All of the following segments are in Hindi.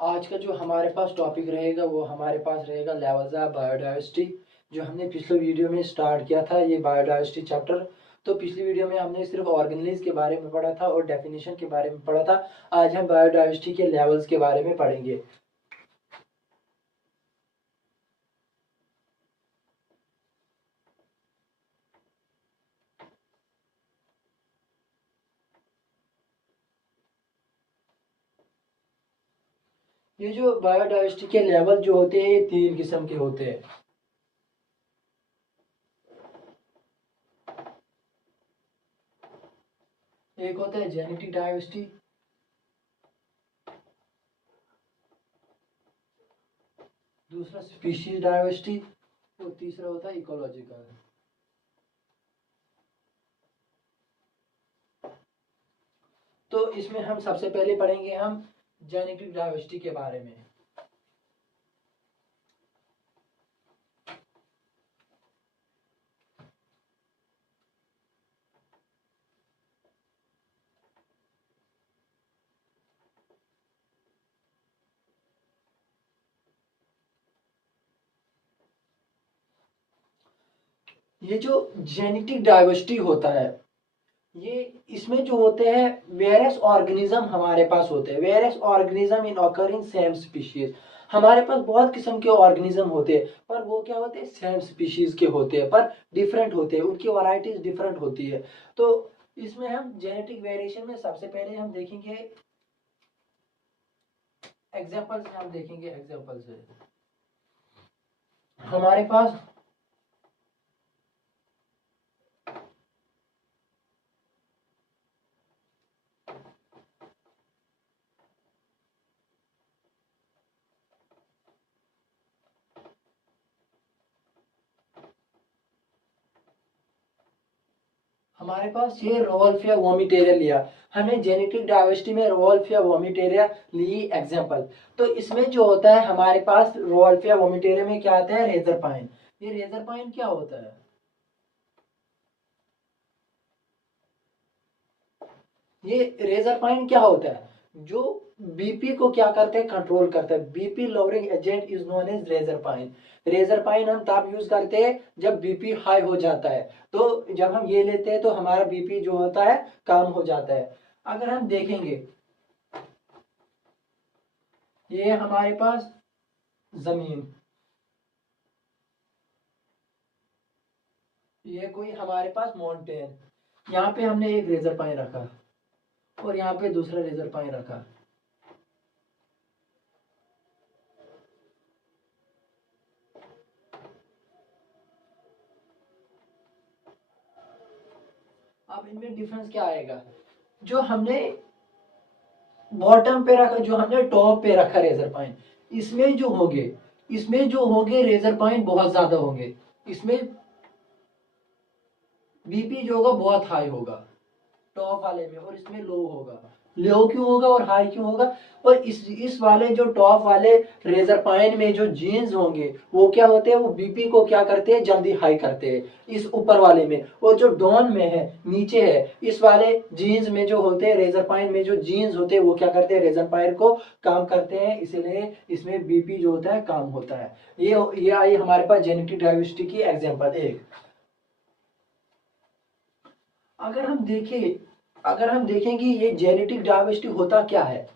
आज का जो हमारे पास टॉपिक रहेगा वो हमारे पास रहेगा लेवल्स ऑफ बायोडाइवर्सिटी। जो हमने पिछले वीडियो में स्टार्ट किया था ये बायोडाइवर्सिटी चैप्टर। तो पिछली वीडियो में हमने सिर्फ ऑर्गेनिल्स के बारे में पढ़ा था और डेफिनेशन के बारे में पढ़ा था। आज हम बायोडाइवर्सिटी के लेवल्स के बारे में पढ़ेंगे। ये जो बायोडाइवर्सिटी के लेवल जो होते हैं ये 3 किस्म के होते हैं। एक होता है जेनेटिक डाइवर्सिटी, दूसरा स्पीशीज डाइवर्सिटी और तीसरा होता है इकोलॉजिकल। तो इसमें हम सबसे पहले पढ़ेंगे हम जेनेटिक डाइवर्सिटी के बारे में। ये जो जेनेटिक डाइवर्सिटी होता है ये इसमें जो होते हैं वेरियस ऑर्गेनिज्म हमारे पास होते हैं। Various organism in occur in same species. हमारे पास बहुत किस्म के ऑर्गेनिज्म होते हैं पर वो क्या होते हैं सेम स्पीशीज के होते हैं पर डिफरेंट होते हैं, उनकी वैरायटीज डिफरेंट होती है। तो इसमें हम जेनेटिक वेरिएशन में सबसे पहले हम देखेंगे एग्जांपल्स। हम देखेंगे एग्जांपल से हमारे पास ये रोवल्फिया वोमिटेरिया लिया। हमने जेनेटिक डाइवर्सिटी में रोवल्फिया वोमिटेरिया ली एग्जांपल। तो इसमें जो होता है हमारे पास रोवल्फिया वोमिटेरिया में क्या आता है रेजर पाइन। ये रेजर पाइन क्या होता है? ये रेजर पाइन क्या होता है? जो बीपी को क्या करते हैं कंट्रोल करता है। BP lowering agent is known as reserpine. Reserpine हम तब यूज करते हैं जब बीपी हाई हो जाता है। तो जब हम ये लेते हैं तो हमारा बीपी जो होता है कम हो जाता है। अगर हम देखेंगे ये हमारे पास जमीन, ये कोई हमारे पास माउंटेन, यहाँ पे हमने एक रेजर पाइन रखा और यहाँ पे दूसरा रेजर पाइन रखा। अब इनमें डिफरेंस क्या आएगा? जो हमने बॉटम पे रखा, जो हमने टॉप पे रखा रेजर पाइन, इसमें जो होंगे रेजर पाइन बहुत ज्यादा होंगे। इसमें बीपी जो होगा बहुत हाई होगा टॉप वाले में और इसमें लो होगा। लो क्यों होगा और हाई क्यों होगा? और इस वाले जो टॉप वाले रेजर पाइन में जो जीन्स होंगे वो क्या होते हैं, वो बीपी को क्या करते हैं जल्दी हाई करते हैं इस ऊपर वाले में। और जो डॉन में है नीचे है इस वाले जीन्स में जो होते हैं रेजर पाइन में जो जीन्स होते हैं वो क्या करते हैं रेजर पाइन को काम करते हैं, इसलिए इसमें बीपी जो होता है काम होता है। ये आई हमारे पास जेनेटिक डाइवर्सिटी की एग्जाम्पल एक। अगर हम देखें अगर हम देखेंगे ये जेनेटिक डाइवर्सिटी होता क्या है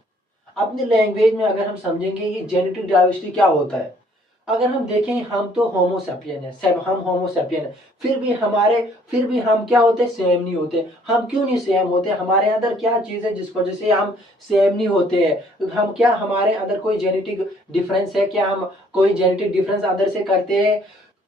अपने लैंग्वेज में, अगर हम समझेंगे ये जेनेटिक डाइवर्सिटी क्या होता है। अगर हम देखें हम तो होमोसेपियन है, सब हम होमोसेपियन है। फिर भी हम क्या होते सेम नहीं होते। हम क्यों नहीं सेम होते? हमारे अंदर क्या चीज़ है जिस वजह से हम सेम नहीं होते हैं? हम क्या हमारे अंदर कोई जेनेटिक डिफरेंस है? क्या हम कोई जेनेटिक डिफरेंस अंदर से करते हैं?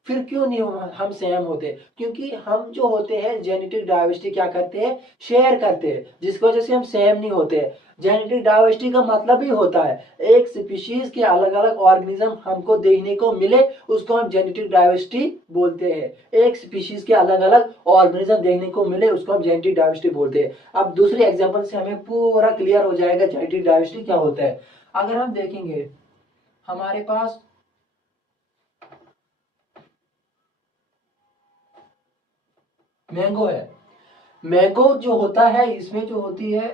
फिर क्यों नहीं हम सेम होते? क्योंकि हम जो होते हैं जेनेटिक डाइवर्सिटी क्या करते हैं शेयर करते हैं जिसकी वजह से हम सेम नहीं होते। जेनेटिक डाइवर्सिटी का मतलब ही होता है एक स्पीशीज के अलग अलग ऑर्गेनिज्म हमको देखने को मिले उसको हम जेनेटिक डाइवर्सिटी बोलते हैं। एक स्पीशीज के अलग अलग ऑर्गेनिज्म देखने को मिले उसको हम जेनेटिक डाइवर्सिटी बोलते हैं। अब दूसरे एग्जांपल से हमें पूरा क्लियर हो जाएगा जेनेटिक डाइवर्सिटी क्या होता है। अगर हम देखेंगे हमारे पास मैंगो है। मैंगो जो होता है इसमें जो होती है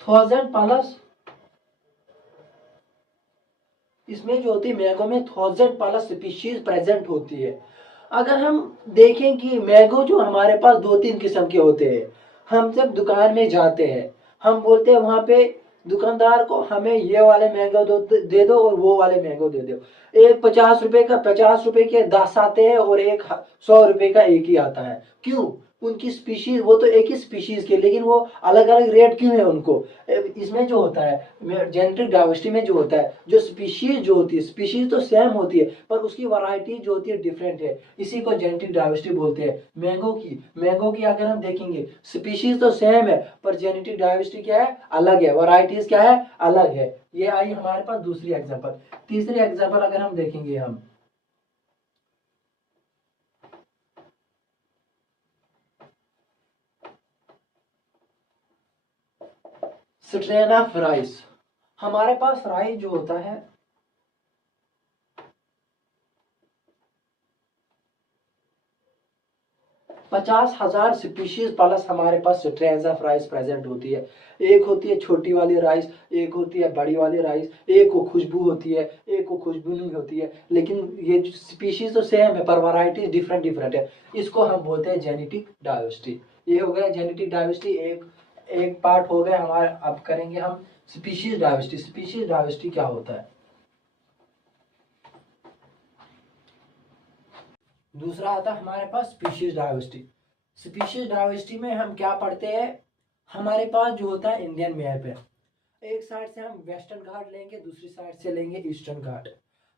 1000 प्लस इसमें जो होती है मैंगो में 1000+ स्पीशीज प्रेजेंट होती है। अगर हम देखें कि मैंगो जो हमारे पास 2-3 किस्म के होते हैं। हम जब दुकान में जाते हैं, हम बोलते हैं वहां पे दुकानदार को हमें ये वाले मैंगो दे दो और वो वाले मैंगो दे दो। एक 50 रुपए का 50 रुपए के 10 आते हैं और एक 100 रुपए का एक ही आता है। क्यों? उनकी स्पीशीज, वो तो एक ही स्पीशीज के, लेकिन वो अलग अलग रेट क्यों है उनको? इसमें जो होता है जेनेटिक डाइवर्सिटी में जो होता है, जो स्पीशीज जो होती है, स्पीशीज तो सेम होती है पर उसकी वैरायटी जो होती है डिफरेंट है। इसी को जेनेटिक डाइवर्सिटी बोलते हैं। मैंगो की अगर हम देखेंगे स्पीशीज तो सेम है पर जेनेटिक डाइवर्सिटी क्या है? अलग है। वैरायटीज क्या है? अलग है। ये आई हमारे पास दूसरी एग्जांपल। तीसरी एग्जांपल अगर हम देखेंगे, हम स्ट्रेन ऑफ राइस। हमारे पास राइस जो होता है 50,000 स्पीशीज प्लस हमारे पास स्ट्रेन्स ऑफ राइस प्रेजेंट होती है। एक होती है छोटी वाली राइस, एक होती है बड़ी वाली राइस, एक को खुशबू होती है, एक को खुशबू नहीं होती है, लेकिन ये स्पीशीज तो सेम है पर वैरायटी डिफरेंट डिफरेंट है। इसको हम बोलते हैं जेनेटिक डाइवर्सिटी। ये हो गया जेनेटिक डाइवर्सिटी। एक एक पार्ट हो गया हमारा। अब करेंगे हम स्पीशीज डाइवर्सिटी। स्पीशीज डाइवर्सिटी क्या होता है? दूसरा आता है हमारे पास स्पीशीज डाइवर्सिटी। स्पीशीज डाइवर्सिटी में हम क्या पढ़ते हैं? हमारे पास जो होता है इंडियन मैप है। एक साइड से हम वेस्टर्न घाट लेंगे, दूसरी साइड से लेंगे ईस्टर्न घाट।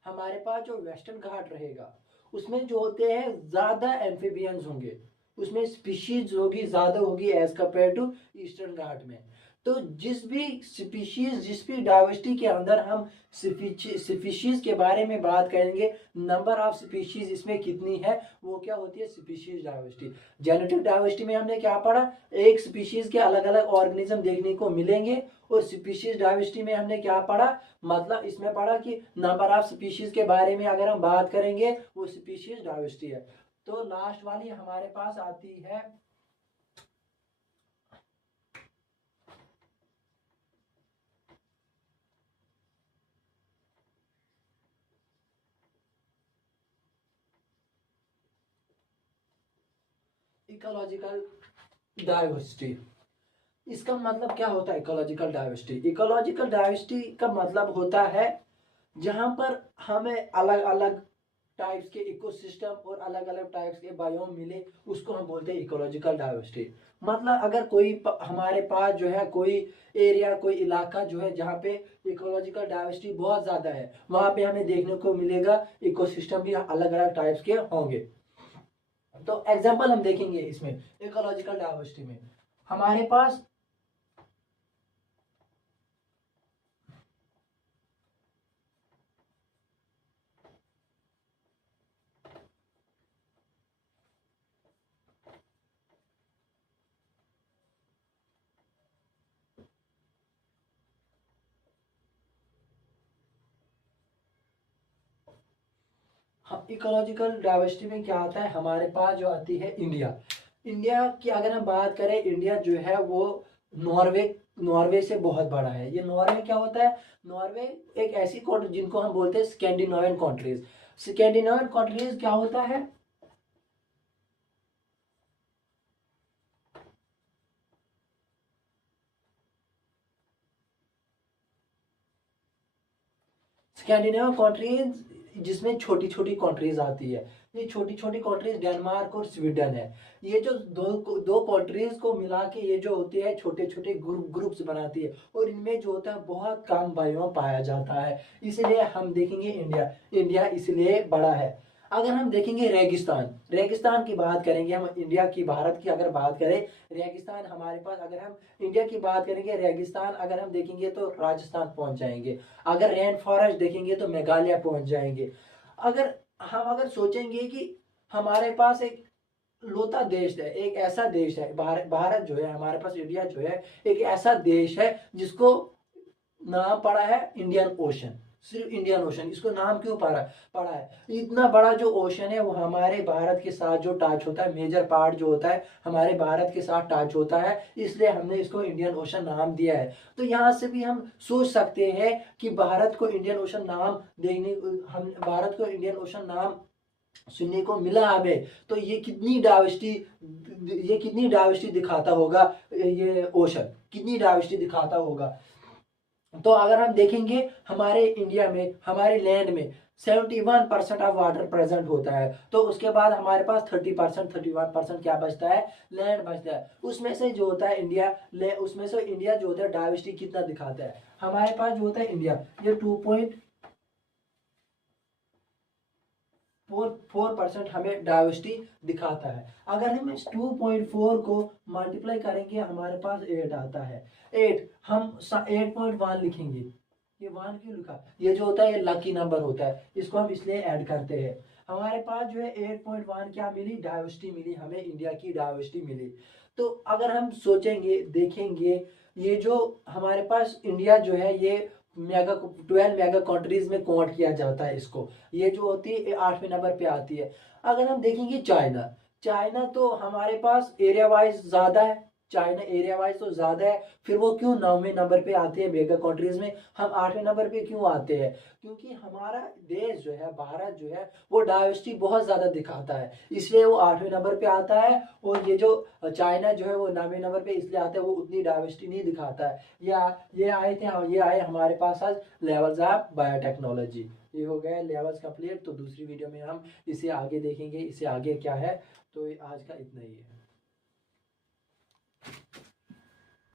हमारे पास जो वेस्टर्न घाट रहेगा उसमें जो होते हैं ज्यादा एम्फीबियंस होंगे, उसमें स्पीशीज होगी ज्यादा होगी एज कंपेयर टू ईस्टर्न घाट में। तो जिस भी स्पीशीज, जिस भी डाइवर्सिटी के अंदर हम स्पीशीज के बारे में बात करेंगे, नंबर ऑफ स्पीशीज इसमें कितनी है, वो क्या होती है? Species diversity. जेनेटिक डाइवर्सिटी में हमने क्या पढ़ा? एक स्पीशीज के अलग अलग ऑर्गेनिज्म देखने को मिलेंगे। और स्पीशीज डाइवर्सिटी में हमने क्या पढ़ा? मतलब इसमें पढ़ा कि नंबर ऑफ स्पीशीज के बारे में अगर हम बात करेंगे वो स्पीशीज डाइवर्सिटी है। तो लास्ट वाली हमारे पास आती है इकोलॉजिकल डाइवर्सिटी। इसका मतलब क्या होता है? इकोलॉजिकल डाइवर्सिटी, इकोलॉजिकल डाइवर्सिटी का मतलब होता है जहां पर हमें अलग अलग टाइप्स के इकोसिस्टम और अलग अलग टाइप्स के बायोम मिले, उसको हम बोलते हैं इकोलॉजिकल डाइवर्सिटी। मतलब अगर हमारे पास जो है कोई एरिया, कोई इलाका जो है जहाँ पे इकोलॉजिकल डाइवर्सिटी बहुत ज्यादा है, वहां पे हमें देखने को मिलेगा इकोसिस्टम भी अलग अलग टाइप्स के होंगे। तो एग्जाम्पल हम देखेंगे इसमें इकोलॉजिकल डाइवर्सिटी में। हमारे पास इकोलॉजिकल डाइवर्सिटी में क्या आता है? हमारे पास जो आती है इंडिया। इंडिया की अगर हम बात करें, इंडिया जो है वो नॉर्वे नॉर्वे से बहुत बड़ा है। ये नॉर्वे क्या होता है? नॉर्वे एक ऐसी कंट्री जिनको हम बोलते हैं स्कैंडिनेवियन कंट्रीज। स्कैंडिनेवियन कंट्रीज क्या होता है? स्कैंडिनेवियन कंट्रीज जिसमें छोटी छोटी कंट्रीज आती है। ये छोटी छोटी कंट्रीज डेनमार्क और स्वीडन है। ये जो दो दो कंट्रीज को मिला के ये जो होती है छोटे छोटे ग्रुप्स बनाती है और इनमें जो होता है बहुत कम बायोम पाया जाता है। इसलिए हम देखेंगे इंडिया, इंडिया इसलिए बड़ा है। अगर हम देखेंगे रेगिस्तान, रेगिस्तान की बात करेंगे हम, इंडिया की भारत की अगर बात करें, रेगिस्तान हमारे पास, अगर हम इंडिया की बात करेंगे रेगिस्तान अगर हम देखेंगे तो राजस्थान पहुंच जाएंगे। अगर रेन फॉरेस्ट देखेंगे तो मेघालय पहुंच जाएंगे। अगर हम अगर सोचेंगे कि हमारे पास एक लोता देश है, एक ऐसा देश है, भारत जो है हमारे पास, इंडिया जो है एक ऐसा देश है जिसको नाम पड़ा है इंडियन ओशन। सिर्फ इंडियन ओशन, इसको नाम क्यों पड़ा है? इतना बड़ा जो ओशन है वो हमारे भारत के साथ जो टच होता है, मेजर पार्ट जो होता है हमारे भारत के साथ टच होता है, इसलिए हमने इसको इंडियन ओशन नाम दिया है। तो यहाँ से भी हम सोच सकते हैं कि भारत को इंडियन ओशन नाम देने, हम भारत को इंडियन ओशन नाम सुनने को मिला हमें, तो ये कितनी डाइवर्सिटी दिखाता होगा, ये ओशन कितनी डाइवर्सिटी दिखाता होगा। तो अगर हम देखेंगे हमारे इंडिया में, हमारे लैंड में 71% ऑफ वाटर प्रेजेंट होता है, तो उसके बाद हमारे पास 30%, 31% क्या बचता है, लैंड बचता है। उसमें से जो होता है इंडिया, उसमें से इंडिया जो होता है डाइवर्सिटी कितना दिखाता है, हमारे पास जो होता है इंडिया ये 2.4% हमें डाइवर्सिटी दिखाता है। अगर हम इस 2.4 को मल्टीप्लाई करेंगे हमारे पास 8 आता है। 8 हम 8.1 लिखेंगे। ये 1 क्यों लिखा, ये जो होता है ये लकी नंबर होता है, इसको हम इसलिए ऐड करते हैं। हमारे पास जो है 8.1 क्या मिली, डाइवर्सिटी मिली हमें, इंडिया की डाइवर्सिटी मिली। तो अगर हम सोचेंगे, देखेंगे, ये जो हमारे पास इंडिया जो है ये 12 मेगा कंट्रीज में काउंट किया जाता है इसको, ये जो होती है 8वें नंबर पे आती है। अगर हम देखेंगे चाइना, चाइना तो हमारे पास एरिया वाइज ज्यादा है, चाइना एरिया वाइज तो ज्यादा है, फिर वो क्यों 9वें नंबर पे आते हैं मेगा कंट्रीज में, हम 8वें नंबर पे क्यों आते हैं? क्योंकि हमारा देश जो है, भारत जो है वो डाइवर्सिटी बहुत ज्यादा दिखाता है, इसलिए वो 8वें नंबर पे आता है। और ये जो चाइना जो है वो 9वें नंबर पे इसलिए आता है, वो उतनी डाइवर्सिटी नहीं दिखाता है। या ये आए हमारे पास आज लेवल्स ऑफ बायोटेक्नोलॉजी। ये हो गया लेवल्स कंप्लीट। तो दूसरी वीडियो में हम इसे आगे देखेंगे, इसे आगे क्या है। तो आज का इतना ही है।